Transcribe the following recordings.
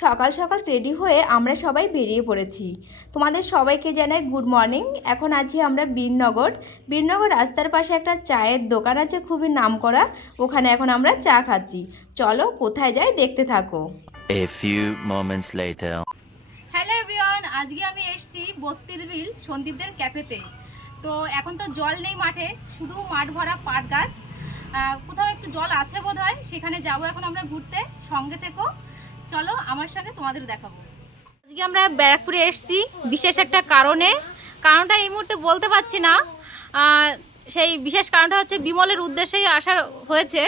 সকাল সকাল রেডি হয়ে আমরা সবাই বেরিয়ে পড়েছি। তোমাদের সবাইকে জানাই গুড মর্নিং। এখন আছি আমরা বীরনগর রাস্তার পাশে একটা চায়ের দোকান আছে, খুবই নামকরা। ওখানে এখন আমরা চা খাচ্ছি। চলো কোথায় যাই দেখতে থাকো। A few moments later. Hello everyone, আজকে আমি এসেছি 32 বিল সন্দীপদের ক্যাফেতে। তো এখন তো জল নেই মাঠে, শুধু মাঠ ভরা পাট গাছ। কোথাও একটু জল আছে বোধহয়, সেখানে যাবো এখন আমরা ঘুরতে। সঙ্গে থেকো, চলো আমার সঙ্গে তোমাদের দেখাবো। আজকে আমরা ব্যারাকপুরে এসেছি বিশেষ একটা কারণটা এই মুহূর্তে বলতে পারছি না। সেই বিশেষ কারণটা হচ্ছে বিমলের উদ্দেশ্যেই আসা হয়েছে,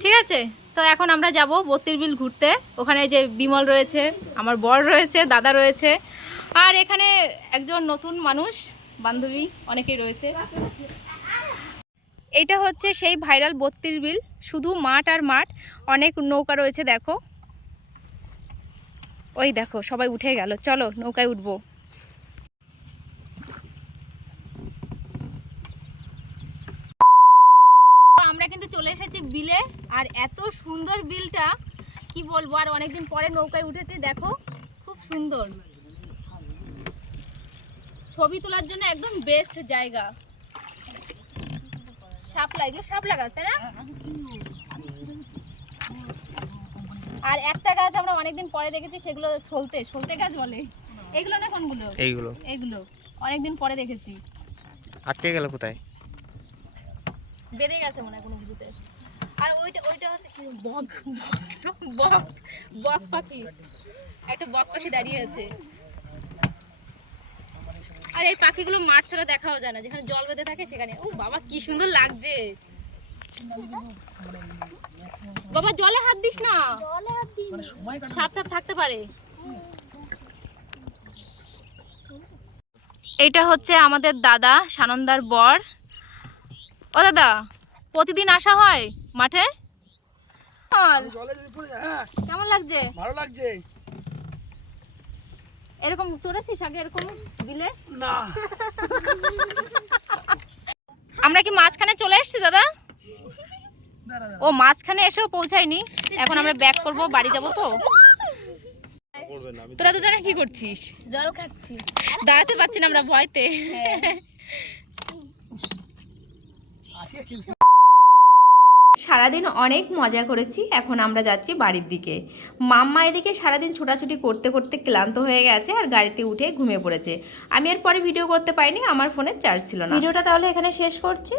ঠিক আছে। তো এখন আমরা যাব 32 বিল ঘুরতে। ওখানে যে বিমল রয়েছে, আমার বর রয়েছে, দাদা রয়েছে, আর এখানে একজন নতুন মানুষ, বান্ধবী অনেকেই রয়েছে। এইটা হচ্ছে সেই ভাইরাল 32 বিল, শুধু মাঠ আর মাঠ, অনেক নৌকা রয়েছে। দেখো, ওই দেখো সবাই উঠে গেল, চলো নৌকায় উঠবো। আমরা কিন্তু চলে এসেছি বিলে, আর এত সুন্দর বিলটা কি বলবো। আর অনেকদিন পরে নৌকায় উঠেছি, দেখো খুব সুন্দর। ছবি তোলার জন্য একদম বেস্ট জায়গা। শাপলা গাছ, তাই না? আর একটা গাছ আমরা অনেকদিন পরে দেখেছি, সেগুলো সলতে গাছ বলে। এইগুলো না, কোনগুলো? এইগুলো অনেকদিন পরে দেখেছি। আটকে গেল কোথায়? বেড়ে গেছে মনে হয় কোনো কিছুতে। আর ওইটা হচ্ছে বক পাখি, একটা বক পাখি দাঁড়িয়ে আছে। আর এই পাখিগুলো মাঠ ছাড়া দেখাও যায় না, যেখানে জল বেঁধে থাকে সেখানে। ও বাবা, কি সুন্দর লাগছে। বাবা জলে হাত দিস না, সাপ টাপ থাকতে পারে। এইটা হচ্ছে আমাদের দাদা, সানন্দার বর। ও দাদা, প্রতিদিন আসা হয় মাঠে? কেমন লাগছে? ভালো লাগছে। এরকম চড়েছিস আগে এরকম দিলে? না। আমরা কি মাঝখানে চলে এসেছি দাদা? ও মাঝখানে এসেও পৌঁছায়নি। এখন আমরা ব্যাক করব, বাড়ি যাব। তো তোরা দুজনে কি করছিস? জল খাচ্ছি। দাঁড়াতে পারছি না আমরা ভয়তে। সারাদিন অনেক মজা করেছি, এখন আমরা যাচ্ছি বাড়ির দিকে। মাম্মা এদিকে সারাদিন ছোটাছুটি করতে করতে ক্লান্ত হয়ে গেছে, আর গাড়িতে উঠে ঘুমিয়ে পড়েছে। আমি এর পরে ভিডিও করতে পারিনি, আমার ফোনে চার্জ ছিল না। ভিডিওটা তাহলে এখানে শেষ করছি।